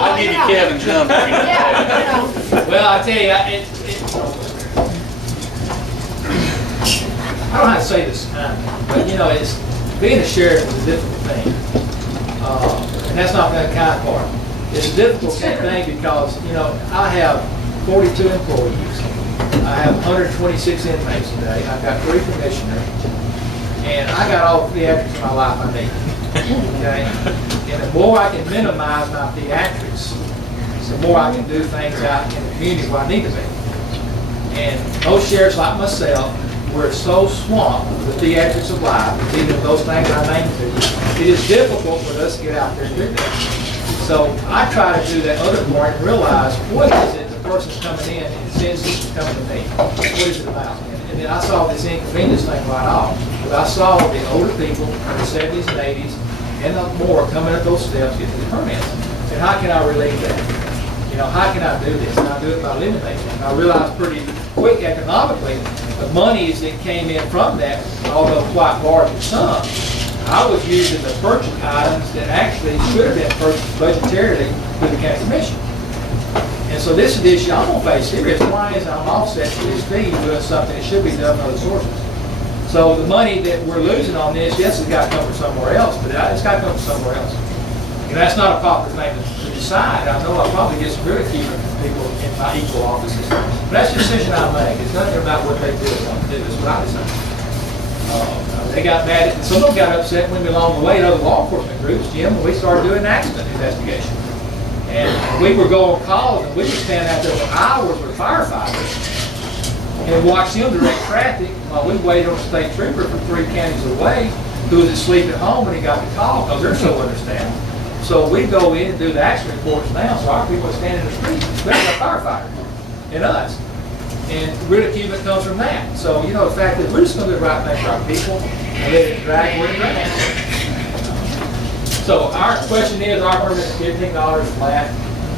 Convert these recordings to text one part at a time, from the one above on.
I'll give you Kevin's number. Well, I tell you, I don't know how to say this, but you know, it's being a sheriff is a difficult thing, and that's not the kind part. It's a difficult thing because you know I have 42 employees, I have 126 inmates today, I've got 3 commissioners, and I got all the theatrics in my life I need. Okay, and the more I can minimize my theatrics, the more I can do things out in the community where I need to be. And most sheriffs like myself, we're so swamped with the theatrics of life, even those things I named to you, it is difficult for us to get out there and do that. So I try to do that other part and realize what is it the person's coming in and says this is coming to me. What is it about? And then I saw this inconvenience thing right off. But I saw the older people in the 70s and 80s and more coming up those steps getting the permits. And how can I relieve that? You know, how can I do this? And I do it by eliminating it. And I realized pretty quick economically the monies that came in from that, although quite large in sum, I was using the purchase items that actually should have been purchased budgetarily through the county commission. And so this is the issue I'm going to face here is why is I'm offset to this fee doing something that should be done from other sources. So the money that we're losing on this, yes, it's got to come from somewhere else, but it's got to come from somewhere else. And that's not a popular thing to decide. I know I'll probably get some really key people in my equal offices. But that's the decision I make. It's nothing about what they do or don't do. It's what I decide. They got mad at, some of them got upset when we along the way to other law enforcement groups, Jim, when we started doing an accident investigation. And we were going calls and we would stand out there for hours with firefighters and watch them direct traffic while we waited on a state trooper from 3 counties away who was asleep at home when he got the call because they're so understaffed. So we go in and do the accident reports now, so our people stand in the street, especially our firefighters and us. And ridicule that comes from that. So, you know, the fact that we're just going to do the right thing for our people and let it drag where it drags. So our question is, our permit is $15 flat.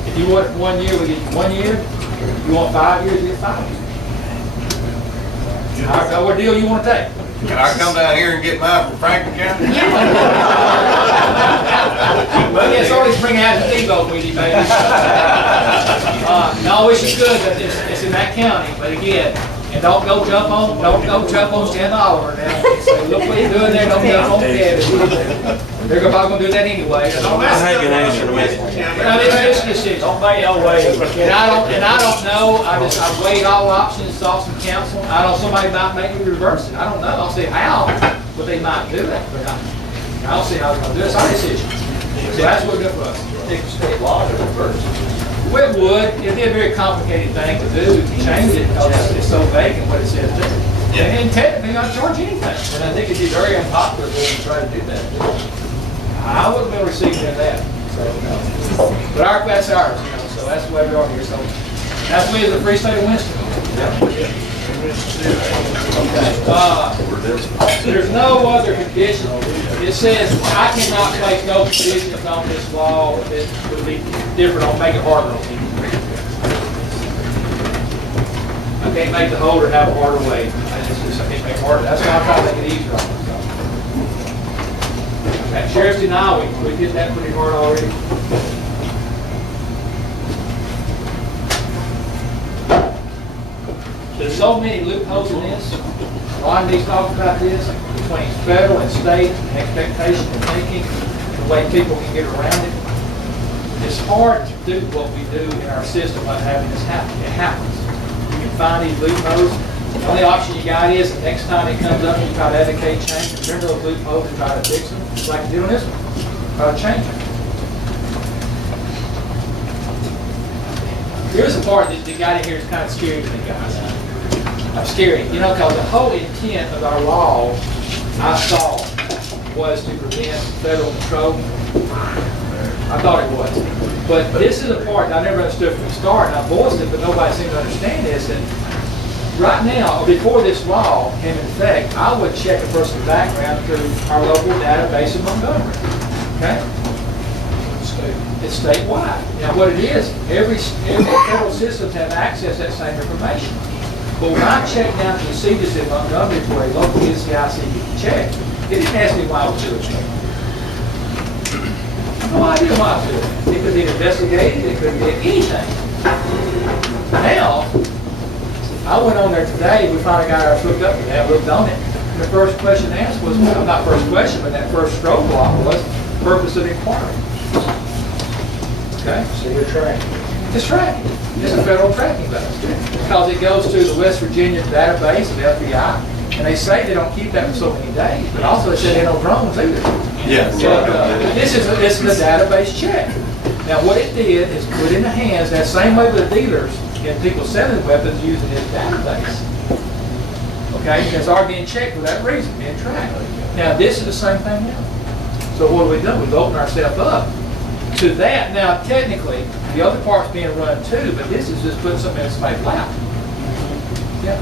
If you want it 1 year, we give you 1 year. If you want 5 years, you get 5 years. What deal you want to take? Can I come down here and get mine from Franklin County? Well, yes, always bring out the steamboat with you, baby. No, it's good that it's in that county, but again, and don't go jump on Stan Oliver now. Say, look what you're doing there, don't jump on Kevin. They're probably going to do that anyway. I have an answer to make. But I mean, it's a decision. Don't buy your way. And I don't know. I weighed all options, saw some counsel. I don't. Somebody might make me reverse it. I don't know. I don't see how, but they might do it. But I don't see how they're going to do it. It's our decision. So that's what we're doing for us. Take the state law to reverse it. Well, it would. It'd be a very complicated thing to do to change it because it's so vague in what it says there. Yeah. And technically, not charge anything. And I think it'd be very unpopular if we try to do that. I wouldn't be able to receive that. So, no. But that's ours, you know, so that's the way we are here. So that's the way of the free state of Winston. There's no other condition. It says I cannot place no conditions on this law that would be different on make it harder on people. I can't make the holder have a harder way. I can't make it harder. That's why I'm trying to make it easier on them. At Sheriff's denial, we did that pretty hard already. There's so many loopholes in this. Ron D's talked about this between federal and state and expectation and thinking, the way people can get around it. It's hard to do what we do in our system by having this happen. It happens. You can find these loopholes. The only option you got is the next time it comes up, you try to advocate change. Remember those loopholes and try to fix them, just like you did on this one. Try to change them. Here's the part that got in here is kind of scary to me, guys. I'm scared, you know, because the whole intent of our law, I saw, was to prevent federal control. I thought it was. But this is a part that I never understood from the start, and I voiced it, but nobody seemed to understand this. And right now, or before this law came into effect, I would check a person's background through our local database in Montgomery. Okay? It's statewide. Now what it is, every federal system have access to that same information. But when I checked down to the CDC in Montgomery for a local NCIC check, it didn't ask me why I was doing it. no idea why it's doing it. It could be investigated, it could be anything. Now, I went on there today, we finally got ours hooked up to that, looked on it. And the first question asked was, well, not first question, but that first stroke block was purpose of inquiry. Okay? So you're tracking. It's tracking. It's a federal tracking base. Because it goes to the West Virginia database of FBI. And they say they don't keep that for so many days, but also they said they don't drones either. Yeah. So, this is a database check. Now what it did is put in the hands, that same way with the dealers and people selling weapons using this database. Okay, because are being checked for that reason, being tracked. Now this is the same thing now. So what do? We've opened ourselves up to that. Now technically, the other part's being run too, but this is just putting something in somebody's lap. Yeah.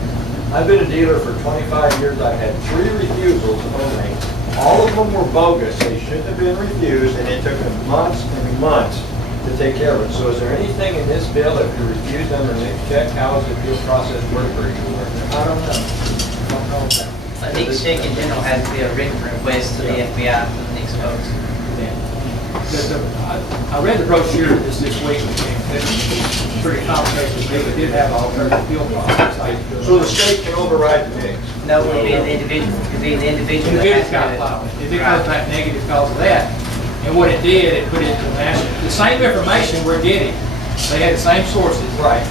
I've been a dealer for 25 years. I've had 3 refusals only. All of them were bogus. They shouldn't have been refused, and it took them months and months to take care of it. So is there anything in this bill that if you refuse them or they check, how is the appeal process work for you? I don't know. Don't know that. I think check in general has to be a written request to the FBI for the next vote. I read the brochure this week, and it's pretty complicated to me, but did have alternative appeal process. So the state can override the mix? No, it would be an individual, it would be an individual that Individual's got has to to file do it. it. If it comes back negative because of that, and what it did, it put it into the national, the same information we're getting, they had the same sources. Right.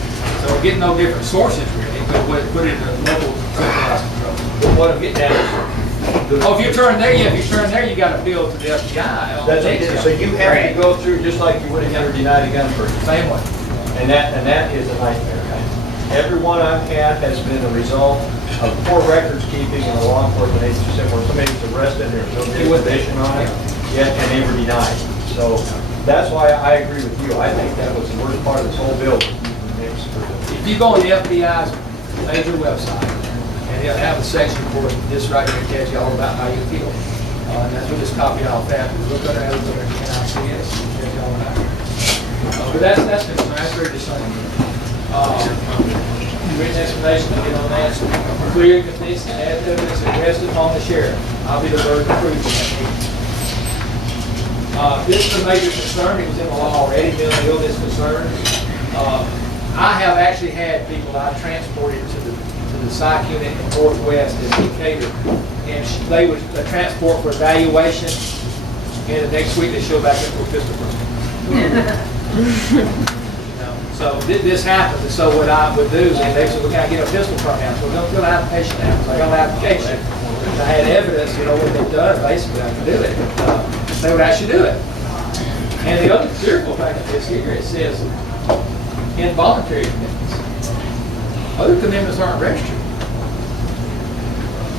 So we're getting no different sources really, but put it in the local centralized control. But what I'm getting at is. Oh, if you turn there, you got to appeal to the FBI. That's it. So you have to go through just like you would if you were denied a gun purchase. Same way. And that is a nightmare. Every one I've had has been a result of poor records keeping in a law enforcement agency where somebody's arrested, there's no information on it, yet and they were denied. So that's why I agree with you. I think that was the worst part of this whole bill. If you go on the FBI's major website, and they'll have a section for this right here, tells you all about how you feel. And that's what this copy off that. Look under NICS, tells you all about it. But that's concerned. That's very discerning. Written explanation to get on that. Clear, convincing evidence and rest upon the sheriff. I'll be the burden of proof in that meeting. This is a major concern. It was in the law already, mental illness concern. I have actually had people I transported to the psych unit in Northwest in Decatur, and they would transport for evaluation, and the next week they show back up for a pistol permit. So this happens, and so what I would do is they said, "Well, can I get a pistol permit?" So we'll fill an application out. So I got an application. I had evidence, what they've done. Basically, I can do it. They would actually do it. And the other fearful thing of this here, it says involuntary commitments. Other commitments aren't registered.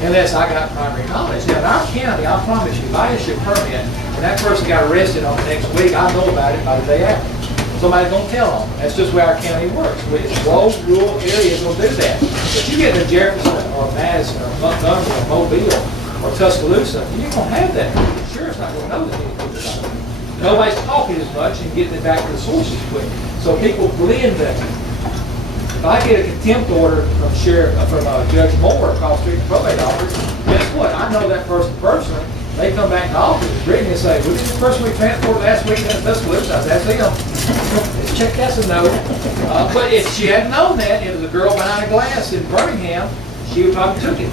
Unless I got primary knowledge. Now in our county, I promise you, if I issue a permit and that person got arrested on the next week, I know about it by the day after. Somebody's gonna tell them. That's just where our county works. Those rural areas will do that. But you get to Jefferson or Madison or Montgomery or Mobile or Tuscaloosa, you ain't gonna have that. The sheriff's not gonna know that anything about it. Nobody's talking as much and getting it back to the sources quick. So people blend that. If I get a contempt order from Judge Moore across the street probate office, guess what? I know that person personally. They come back in the office and bring me and say, "Well, this is the person we transported last week in the Tuscaloosa." I said, "That's them." Check, that's a no. But if she hadn't known that, it was a girl behind a glass in Birmingham, she would probably took it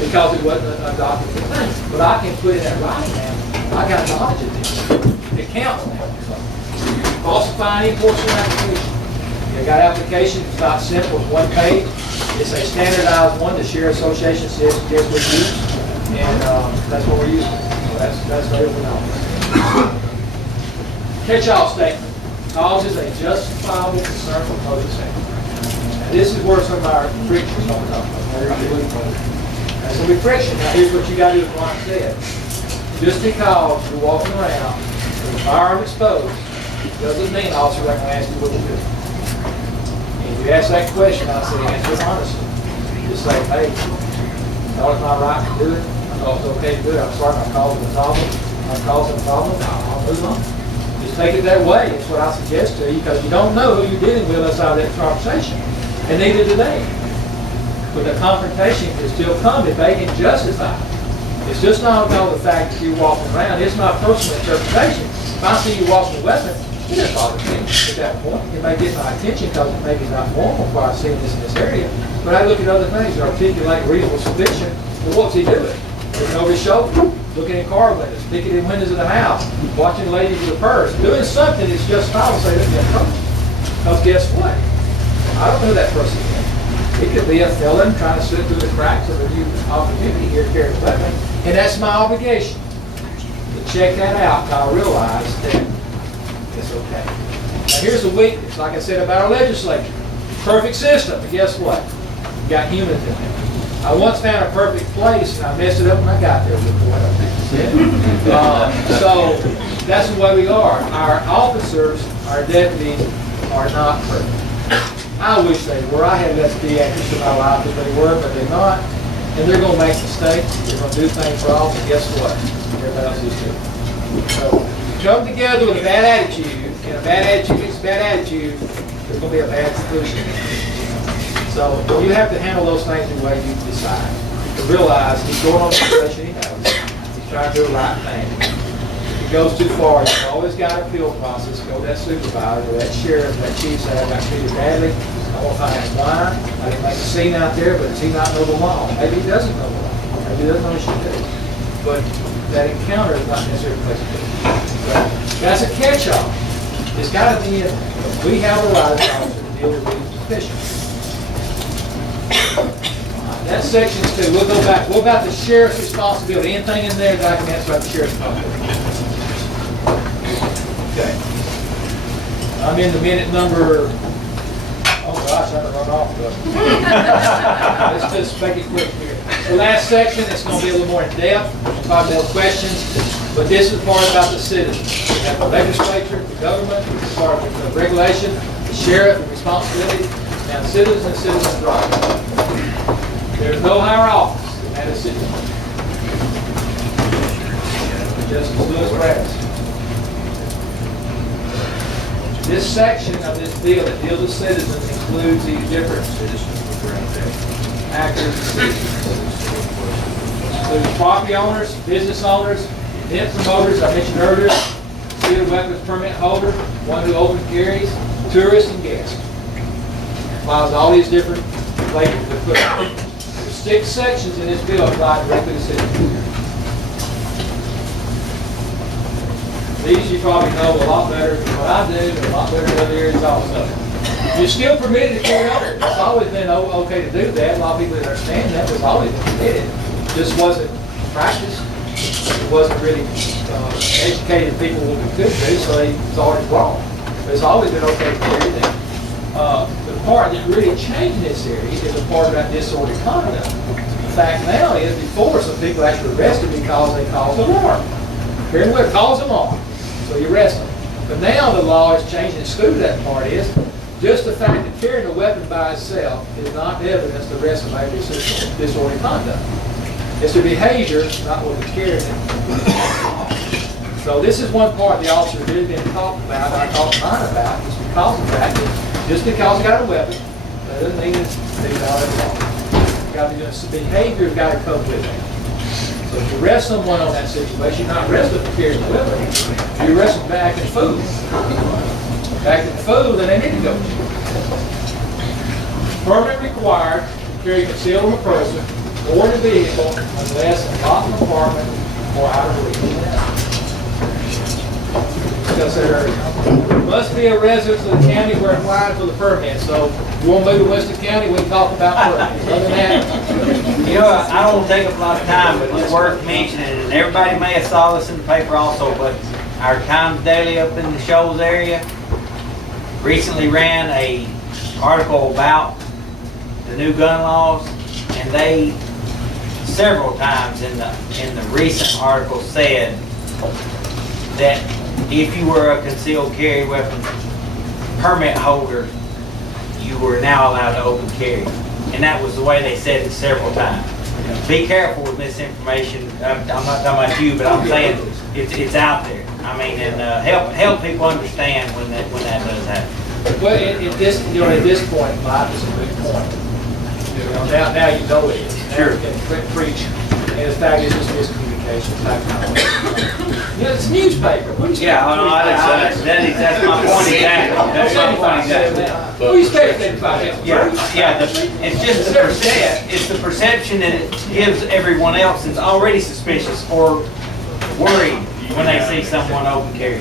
because it wasn't a documented thing. But I can put it in writing now. I got knowledge of this. It counts now. Falsifying any portion of application. You got application, it's not simple, it's one page. It's a standardized one the Sheriff Association says we use, and that's what we're using. So that's very phenomenal. Catch-all statement. Causes a justifiable concern for public safety. Now this is where some of our friction is going to come from. There's going to be friction. Now here's what you got to do, as Ron said. Just because you're walking around with a firearm exposed, doesn't mean officer ain't going to ask you what you do. If you ask that question, I say answer it honestly. Just say, "Hey, I thought it's my right to do it. I thought it was okay to do it. I'm sorry I'm causing a problem. I'm causing a problem. I'll move on." Just take it that way. That's what I suggest to you, because you don't know who you're dealing with outside of that conversation. And neither do they. But the confrontation can still come if they can justify it. It's just not about the fact that you're walking around. It's not personal interpretation. If I see you walking a weapon, it doesn't bother me at that point. It may get my attention because it may be not normal for I've seen this in this area. But I look at other things that articulate reasonable suspicion. Well, what's he doing? Looking over his shoulder, looking in car windows, picking in windows of the house, watching ladies with a purse, doing something that's just foul and say, let me approach. Because guess what? I don't know who that person is. It could be a felon trying to slip through the cracks of a new opportunity here to carry a weapon. And that's my obligation. To check that out until I realize that it's okay. Now here's the weakness, like I said about our legislature. Perfect system, but guess what? You got humans in there. I once found a perfect place and I messed it up when I got there before I think. So that's the way we are. Our officers, our deputies are not perfect. I wish they were. I had less theatrics in my life if they were, but they're not. And they're going to make mistakes. They're going to do things wrong, and guess what? Everybody else is too. So you come together with a bad attitude, and a bad attitude is a bad attitude, there's going to be a bad solution. So you have to handle those things the way you decide. To realize he's going on the situation he knows. He's trying to do the right thing. If it goes too far, you've always got an appeal process. Go to that supervisor, or that sheriff, that chief, say, I got treated badly. I won't find out why. I didn't make a scene out there, but does he not know the law? Maybe he doesn't know the law. Maybe he doesn't know what he should do. But that encounter is not necessarily a place to be. But that's a catch-all. It's got to be in there. We have a right as officers to deal with these suspicions. That's section 2. We'll go back. What about the sheriff's responsibility? Anything in there that I can answer about the sheriff's responsibility? Okay. I'm in the minute number. Oh gosh, I'm gonna run off. Let's just make it quick here. The last section, it's going to be a little more in depth. Probably more questions. But this is the part about the citizens. We have the legislature, the government, the part of the regulation, the sheriff, the responsibility. Now, citizens' rights. There's no higher office than that of citizen. Justice Lewis Bradley. This section of this bill that deals with citizens includes these different actors and citizens. Includes property owners, business owners, event promoters, I mentioned earlier, concealed weapons permit holder, one who open carries, tourists, and guests. Applies all these different labels we put on. There's 6 sections in this bill apply directly to citizens. These you probably know a lot better than what I do, and a lot better than other areas also. You're still permitted to carry on. It's always been okay to do that. A lot of people that understand that, but it's always been permitted. It just wasn't practiced. It wasn't really educated people what we could do, so it's always wrong. But it's always been okay to carry that. The part that really changed in this area is the part about disorderly conduct. The fact now is, before some people actually arrested because they caused alarm. Carrying the weapon causes alarm, so you arrest them. But now the law is changing, and excluded that part is, just the fact that carrying a weapon by itself is not evidence to arrest somebody for disorderly conduct. It's the behavior, not what they're carrying. So this is one part the officer has really been talked about, I talked mine about, is because of the fact that just because he got a weapon, that doesn't mean it's out of the law. You got to do the behavior, you've got to cope with it. So if you arrest someone on that situation, you're not arrested for carrying a weapon. You arrest them for acting fool. Acting fool, then they need to go to jail. Permit required to carry concealed on a person or in a vehicle unless in a locked apartment or out of reach. Discussed that earlier. Must be a resident of the county where applied for the permit. So if you want to move to Winston County, we can talk about permits. Other than that, You know, I don't take up a lot of time, but it's worth mentioning, and everybody may have saw this in the paper also, but our Times Daily up in the Shoals area recently ran a article about the new gun laws, and they several times in the recent article said that if you were a concealed carry weapon permit holder, you were now allowed to open carry. And that was the way they said it several times. Be careful with misinformation. I'm not talking about you, but I'm saying it's out there. I mean, and help people understand when that does happen. well, at this point, Mike is a good point. Now you know it is. Now you can preach, and the fact is just miscommunication. investigation type kind of way. You know, it's newspaper. What do you Yeah, that's my point exactly. That's my point exactly. What do you expect $75? Yeah, it's just the it's the perception that it gives everyone else that's already suspicious or worried when they see someone open carry.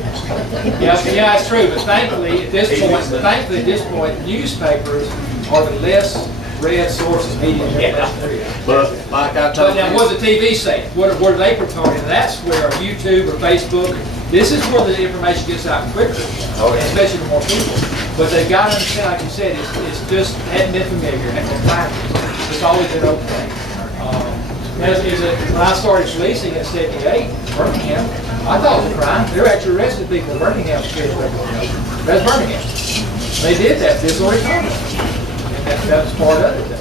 Yeah, it's true, but thankfully, at this point, newspapers are the less read source of media information. But like I But told now, you, what the TV say? What are they promoting? That's where YouTube or Facebook, this is where the information gets out quicker, especially to more people. But they've got to understand, like you said, it's just hadn't been familiar, hadn't been practiced. It's always been okay. When I started policing in '78, Birmingham, I thought it was a crime. They were actually arresting people in Birmingham. That's Birmingham. They did that, disorderly conduct. And that was part of it.